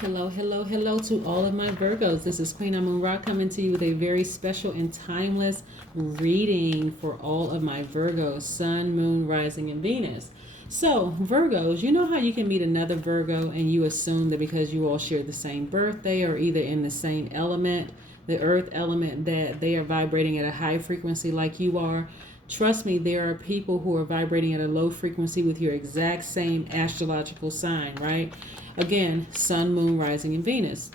Hello, hello, hello to all of my Virgos. This is Queen Amun Ra coming to you with a very special and timeless reading for all of my Virgos, Sun, Moon, Rising, and Venus. So, Virgos, you know how you can meet another Virgo and you assume that because you all share the same birthday or either in the same element, the earth element, that they are vibrating at a high frequency like you are. Trust me, there are people who are vibrating at a low frequency with your exact same astrological sign, right? Again, Sun, Moon, Rising, and Venus.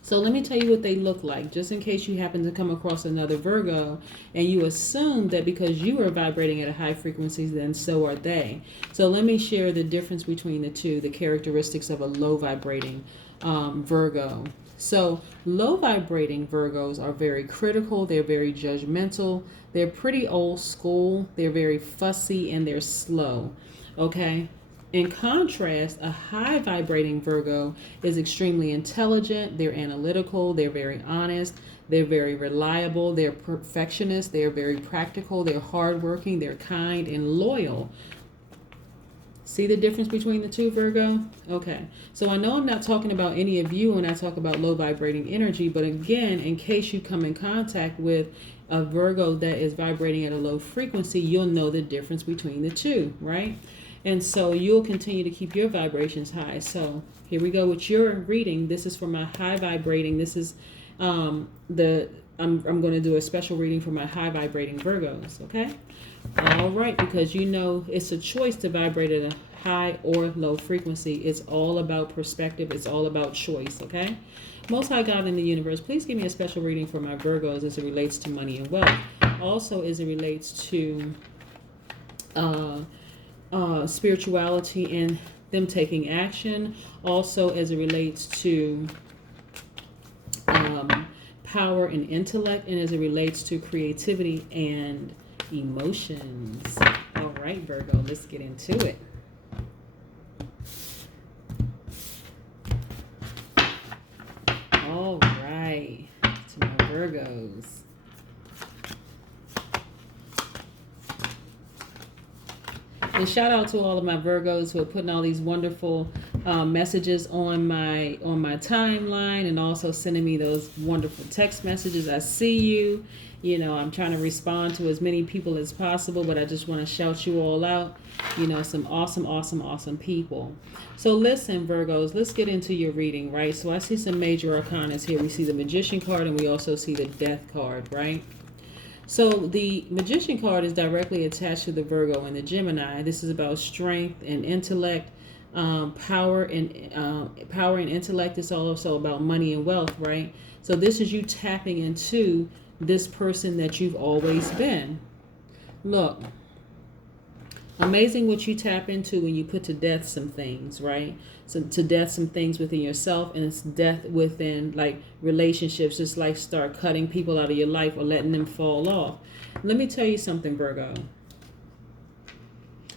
So let me tell you what they look like, just in case you happen to come across another Virgo and you assume that because you are vibrating at a high frequency, then so are they. So let me share the difference between the two, the characteristics of a low vibrating Virgo. So low vibrating Virgos are very critical, they're very judgmental, they're pretty old school, they're very fussy, and they're slow. Okay? In contrast, a high vibrating Virgo is extremely intelligent, they're analytical, they're very honest, they're very reliable, they're perfectionists, they're very practical, they're hardworking, they're kind and loyal. See the difference between the two, Virgo? Okay, so I know I'm not talking about any of you when I talk about low vibrating energy, but again, in case you come in contact with a Virgo that is vibrating at a low frequency, you'll know the difference between the two, right? And so you'll continue to keep your vibrations high. So here we go with your reading. This is for my high vibrating. This is I'm going to do a special reading for my high vibrating Virgos, okay? All right, because you know it's a choice to vibrate at a high or low frequency. It's all about perspective. It's all about choice, okay? Most High God in the universe, please give me a special reading for my Virgos as it relates to money and wealth. Also as it relates to spirituality and them taking action. Also as it relates to power and intellect, and as it relates to creativity and emotions. All right, Virgo, let's get into it. All right, to my Virgos. And shout out to all of my Virgos who are putting all these wonderful messages on my timeline, and also sending me those wonderful text messages. I see you. You know, I'm trying to respond to as many people as possible, but I just want to shout you all out. You know, some awesome, awesome, awesome people. So listen, Virgos, let's get into your reading, right? So I see some major arcanas here. We see the Magician card and we also see the Death card, right? So the Magician card is directly attached to the Virgo and the Gemini. This is about strength and intellect, power and intellect. It's also about money and wealth, right? So this is you tapping into this person that you've always been. Look, amazing what you tap into when you put to death some things, right? So to death some things within yourself, and it's death within like relationships, just like start cutting people out of your life or letting them fall off. Let me tell you something, Virgo.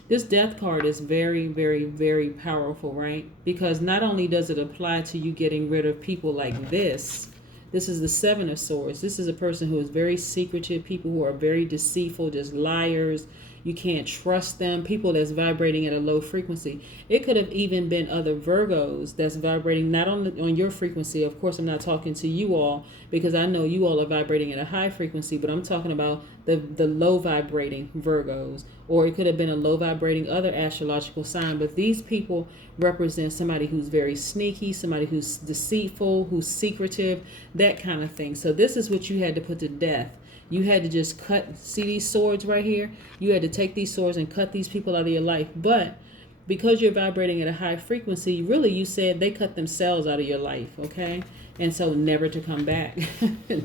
This death card is very, very, very powerful, right? Because not only does it apply to you getting rid of people like this is the Seven of Swords. This is a person who is very secretive, people who are very deceitful, just liars. You can't trust them. People that's vibrating at a low frequency. It could have even been other Virgos that's vibrating not on your frequency. Of course, I'm not talking to you all because I know you all are vibrating at a high frequency, but I'm talking about the low vibrating Virgos. Or it could have been a low vibrating other astrological sign. But these people represent somebody who's very sneaky, somebody who's deceitful, who's secretive, that kind of thing. So this is what you had to put to death. You had to just cut, see these swords right here? You had to take these swords and cut these people out of your life. But because you're vibrating at a high frequency, really you said they cut themselves out of your life, okay? And so never to come back.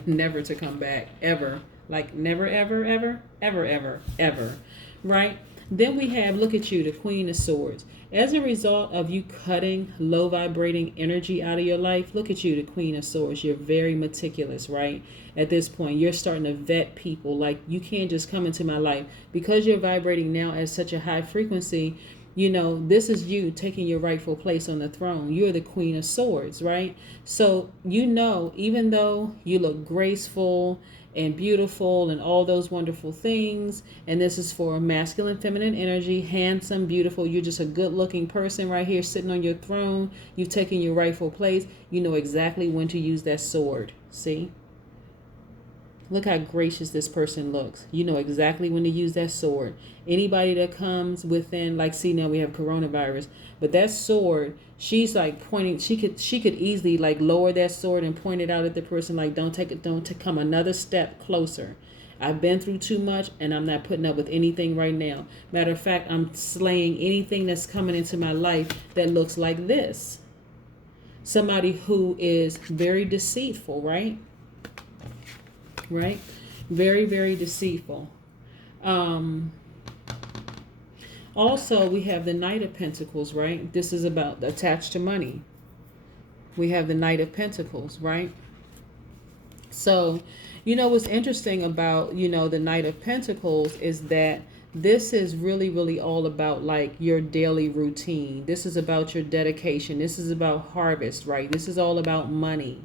Never to come back, ever. Like never, ever, ever, ever, ever, ever, right? Then we have, look at you, the Queen of Swords. As a result of you cutting low vibrating energy out of your life, look at you, the Queen of Swords. You're very meticulous, right? At this point, you're starting to vet people. Like, you can't just come into my life. Because you're vibrating now at such a high frequency, you know, this is you taking your rightful place on the throne. You're the Queen of Swords, right? So, you know, even though you look graceful and beautiful and all those wonderful things. And this is for masculine, feminine energy, handsome, beautiful. You're just a good looking person right here sitting on your throne. You've taken your rightful place. You know exactly when to use that sword. See? Look how gracious this person looks. You know exactly when to use that sword. Anybody that comes within, like, see, now we have coronavirus, but that sword, she's like pointing, she could easily like lower that sword and point it out at the person, like, don't come another step closer. I've been through too much and I'm not putting up with anything right now. Matter of fact, I'm slaying anything that's coming into my life that looks like this. Somebody who is very deceitful, right? Right? Very, very deceitful. Also, we have the Knight of Pentacles, right? This is about attached to money. We have the Knight of Pentacles, right? So, you know, what's interesting about, you know, the Knight of Pentacles is that this is really, really all about like your daily routine. This is about your dedication. This is about harvest, right? This is all about money,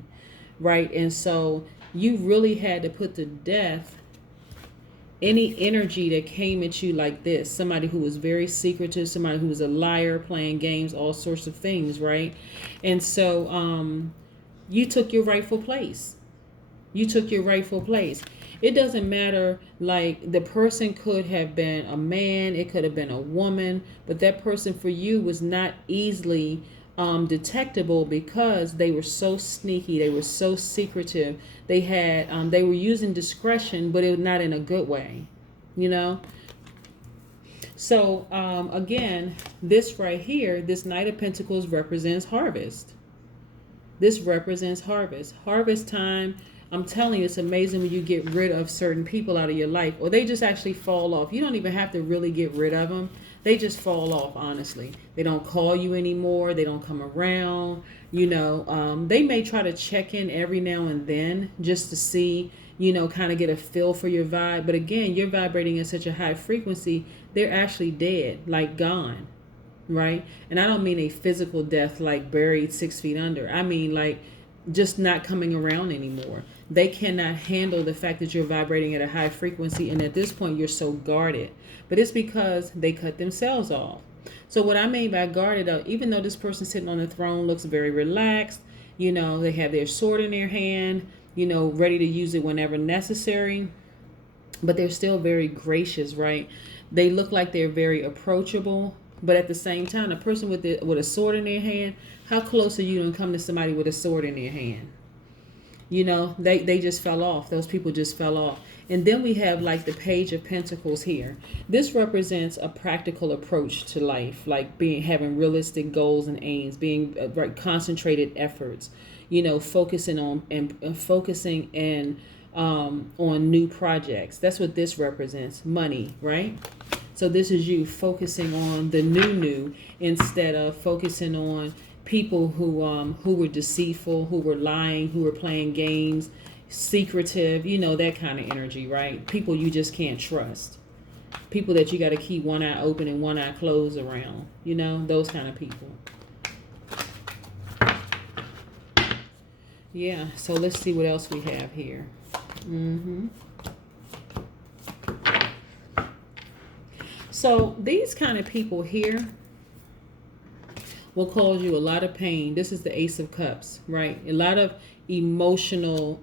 right? And so you really had to put to death any energy that came at you like this. Somebody who was very secretive, somebody who was a liar, playing games, all sorts of things, right? And so you took your rightful place. You took your rightful place. It doesn't matter, like, the person could have been a man, it could have been a woman, but that person for you was not easily detectable because they were so sneaky, they were so secretive. They had they were using discretion, but it was not in a good way, you know. So again, this right here, this Knight of Pentacles represents harvest. This represents harvest. Harvest time. I'm telling you, it's amazing when you get rid of certain people out of your life, or they just actually fall off. You don't even have to really get rid of them. They just fall off, honestly. They don't call you anymore. They don't come around. You know, they may try to check in every now and then just to see, you know, kind of get a feel for your vibe. But again, you're vibrating at such a high frequency, they're actually dead, like gone, right? And I don't mean a physical death, like buried 6 feet under. I mean, like, just not coming around anymore. They cannot handle the fact that you're vibrating at a high frequency, and at this point you're so guarded. But it's because they cut themselves off. So what I mean by guarded, even though this person sitting on the throne looks very relaxed, you know, they have their sword in their hand, you know, ready to use it whenever necessary, but they're still very gracious, right? They look like they're very approachable, but at the same time, a person with a sword in their hand, how close are you to come to somebody with a sword in their hand? You know, they just fell off. Those people just fell off. And then we have like the Page of Pentacles here. This represents a practical approach to life, like having realistic goals and aims, being concentrated efforts, you know, focusing on on new projects. That's what this represents. Money, right? So this is you focusing on the new instead of focusing on people who were deceitful, who were lying, who were playing games, secretive, you know, that kind of energy, right? People you just can't trust. People that you got to keep one eye open and one eye closed around, you know, those kind of people. Yeah, so let's see what else we have here. So these kind of people here will cause you a lot of pain. This is the Ace of Cups, right? A lot of emotional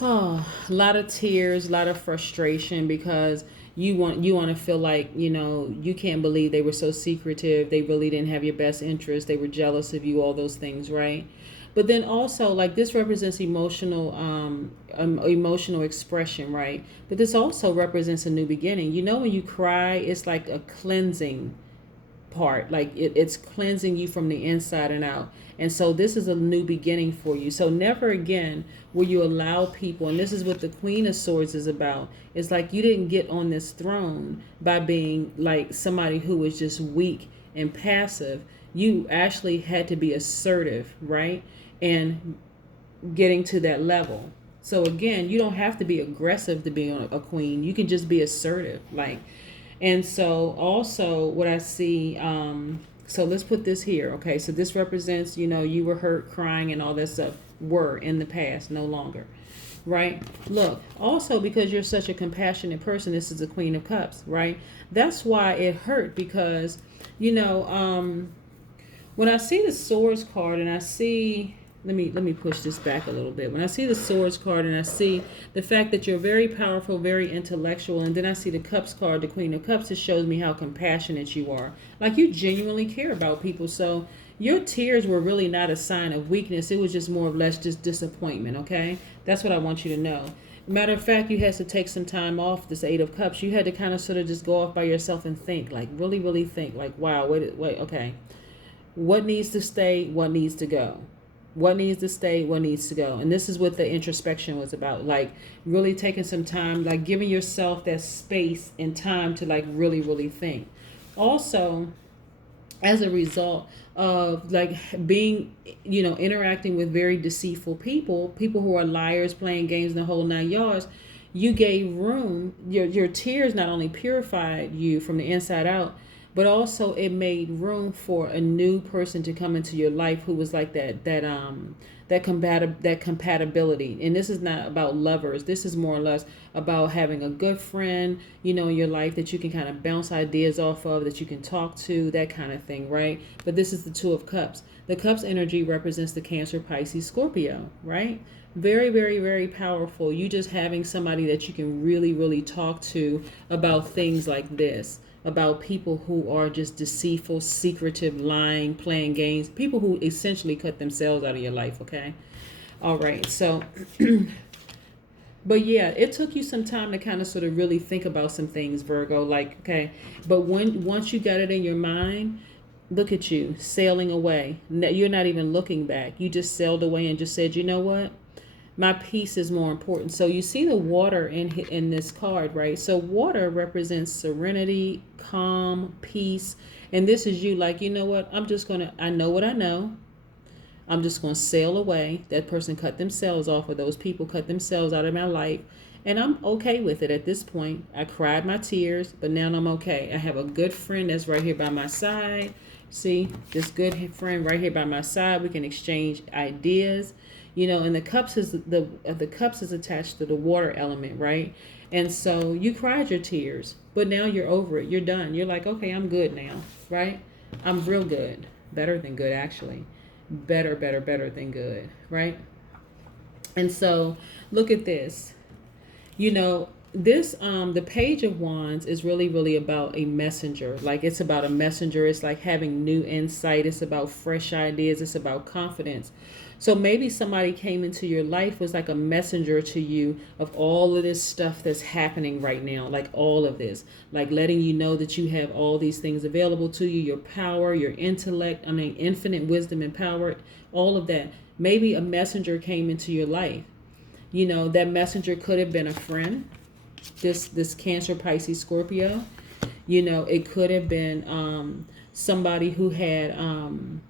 a lot of tears, a lot of frustration, because you want to feel like, you know, you can't believe they were so secretive. They really didn't have your best interest. They were jealous of you, all those things, right? But then also, like, this represents emotional expression, right? But this also represents a new beginning. You know, when you cry, it's like a cleansing part. Like it's cleansing you from the inside and out. And so this is a new beginning for you. So never again will you allow people, and this is what the Queen of Swords is about. It's like you didn't get on this throne by being like somebody who was just weak and passive. You actually had to be assertive, right? And getting to that level. So again, you don't have to be aggressive to be a queen. You can just be assertive, like. And so also what I see So let's put this here. Okay, so this represents, you were hurt, crying, and all that stuff. Were in the past, no longer. Right? Look, also because you're such a compassionate person, this is the Queen of Cups, right? That's why it hurt, because, when I see the Swords card and I see, let me push this back a little bit. When I see the Swords card and I see the fact that you're very powerful, very intellectual, and then I see the Cups card, the Queen of Cups, it shows me how compassionate you are. Like, you genuinely care about people. So your tears were really not a sign of weakness. It was just more or less just disappointment, okay? That's what I want you to know. Matter of fact, you had to take some time off, this Eight of Cups. You had to kind of sort of just go off by yourself and think, like really, really think, like, wow, wait, okay. What needs to stay? What needs to go? What needs to stay? What needs to go? And this is what the introspection was about. Like, really taking some time, like giving yourself that space and time to like really, really think. Also, as a result of like being, interacting with very deceitful people who are liars, playing games in the whole 9 yards, you gave room. Your tears not only purified you from the inside out, but also it made room for a new person to come into your life who was like that compatibility. And this is not about lovers. This is more or less about having a good friend, in your life that you can kind of bounce ideas off of, that you can talk to, that kind of thing, right? But this is the Two of Cups. The Cups energy represents the Cancer, Pisces, Scorpio, right? Very, very, very powerful. You just having somebody that you can really, really talk to about things like this, about people who are just deceitful, secretive, lying, playing games, people who essentially cut themselves out of your life, okay? All right, so, but yeah, it took you some time to kind of sort of really think about some things, Virgo, like, okay, but once you got it in your mind, look at you, sailing away. You're not even looking back. You just sailed away and just said, you know what? My peace is more important. So you see the water in this card, right? So water represents serenity, calm, peace. And this is you like, you know what? I know what I know. I'm just going to sail away. That person cut themselves off, or those people cut themselves out of my life. And I'm okay with it at this point. I cried my tears, but now I'm okay. I have a good friend that's right here by my side. See, this good friend right here by my side. We can exchange ideas. And the cups is attached to the water element, right? And so you cried your tears, but now you're over it. You're done. You're like, okay, I'm good now, right? I'm real good. Better than good, actually. Better than good, right? And so look at this. This the Page of Wands is really, really about a messenger. Like, it's about a messenger. It's like having new insight. It's about fresh ideas. It's about confidence. So maybe somebody came into your life, was like a messenger to you of all of this stuff that's happening right now, like all of this, like letting you know that you have all these things available to you, your power, your intellect, infinite wisdom and power, all of that. Maybe a messenger came into your life. That messenger could have been a friend, this Cancer, Pisces, Scorpio. It could have been somebody who had,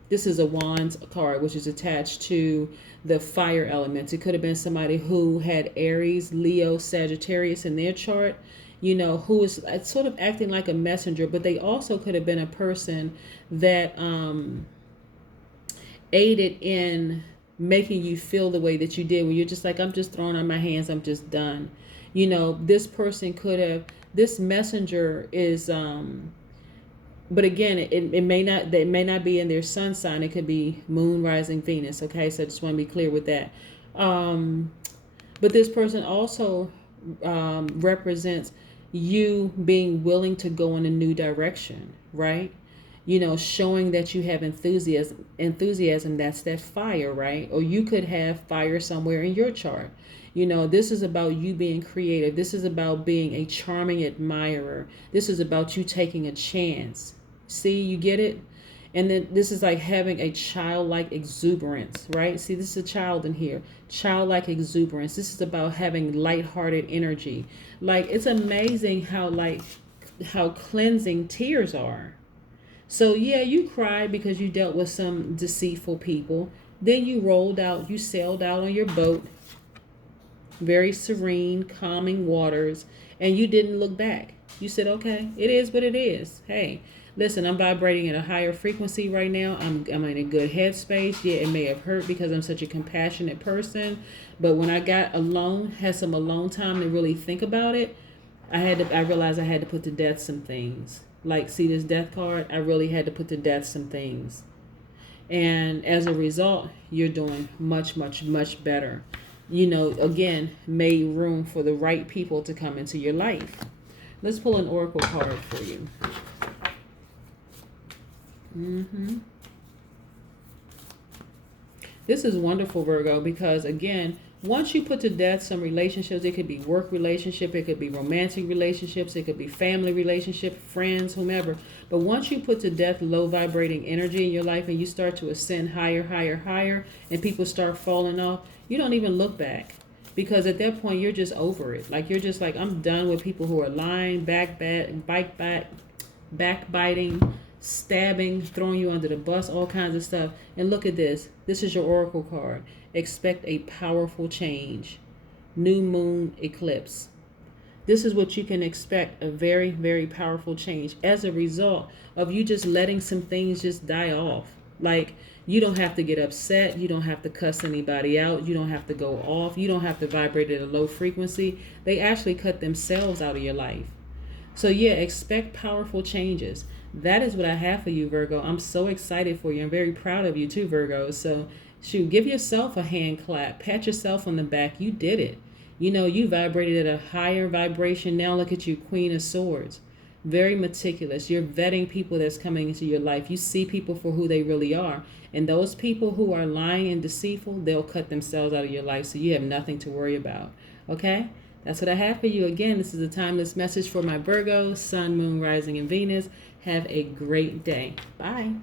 this is a Wands card, which is attached to the fire elements. It could have been somebody who had Aries, Leo, Sagittarius in their chart, who is sort of acting like a messenger. But they also could have been a person that aided in making you feel the way that you did, when you're just like, I'm just throwing on my hands, I'm just done. This person could have, this messenger is, but again, it may not be in their sun sign. It could be moon, rising, Venus. Okay, so I just want to be clear with that. But this person also represents you being willing to go in a new direction, right? Showing that you have enthusiasm, that's that fire, right? Or you could have fire somewhere in your chart. This is about you being creative. This is about being a charming admirer. This is about you taking a chance. See, you get it? And then this is like having a childlike exuberance, right? See, this is a child in here. Childlike exuberance. This is about having lighthearted energy. Like, it's amazing how cleansing tears are. So yeah, you cried because you dealt with some deceitful people. Then you sailed out on your boat, very serene, calming waters, and you didn't look back. You said, okay, it is what it is. Hey, listen, I'm vibrating at a higher frequency right now. I'm in a good headspace. Yeah, it may have hurt because I'm such a compassionate person, but when I got alone, had some alone time to really think about it, I realized I had to put to death some things. Like, see this death card? I really had to put to death some things. And as a result, you're doing much, much, much better. You know, again, made room for the right people to come into your life. Let's pull an oracle card for you. This is wonderful, Virgo, because again, once you put to death some relationships, it could be work relationship, it could be romantic relationships, it could be family relationship, friends, whomever. But once you put to death low vibrating energy in your life and you start to ascend higher, higher, higher, and people start falling off, you don't even look back. Because at that point, you're just over it. Like, you're just like, I'm done with people who are lying, backbiting, stabbing, throwing you under the bus, all kinds of stuff. And look at this. This is your oracle card. Expect a powerful change. New moon eclipse. This is what you can expect, a very, very powerful change as a result of you just letting some things just die off. Like, you don't have to get upset. You don't have to cuss anybody out. You don't have to go off. You don't have to vibrate at a low frequency. They actually cut themselves out of your life. So yeah, expect powerful changes. That is what I have for you, Virgo. I'm so excited for you. I'm very proud of you too, Virgo. So shoot, give yourself a hand clap. Pat yourself on the back. You did it. You know, you vibrated at a higher vibration. Now look at you, Queen of Swords. Very meticulous. You're vetting people that's coming into your life. You see people for who they really are. And those people who are lying and deceitful, they'll cut themselves out of your life. So you have nothing to worry about. Okay? That's what I have for you. Again, this is a timeless message for my Virgo, Sun, Moon, Rising, and Venus. Have a great day. Bye.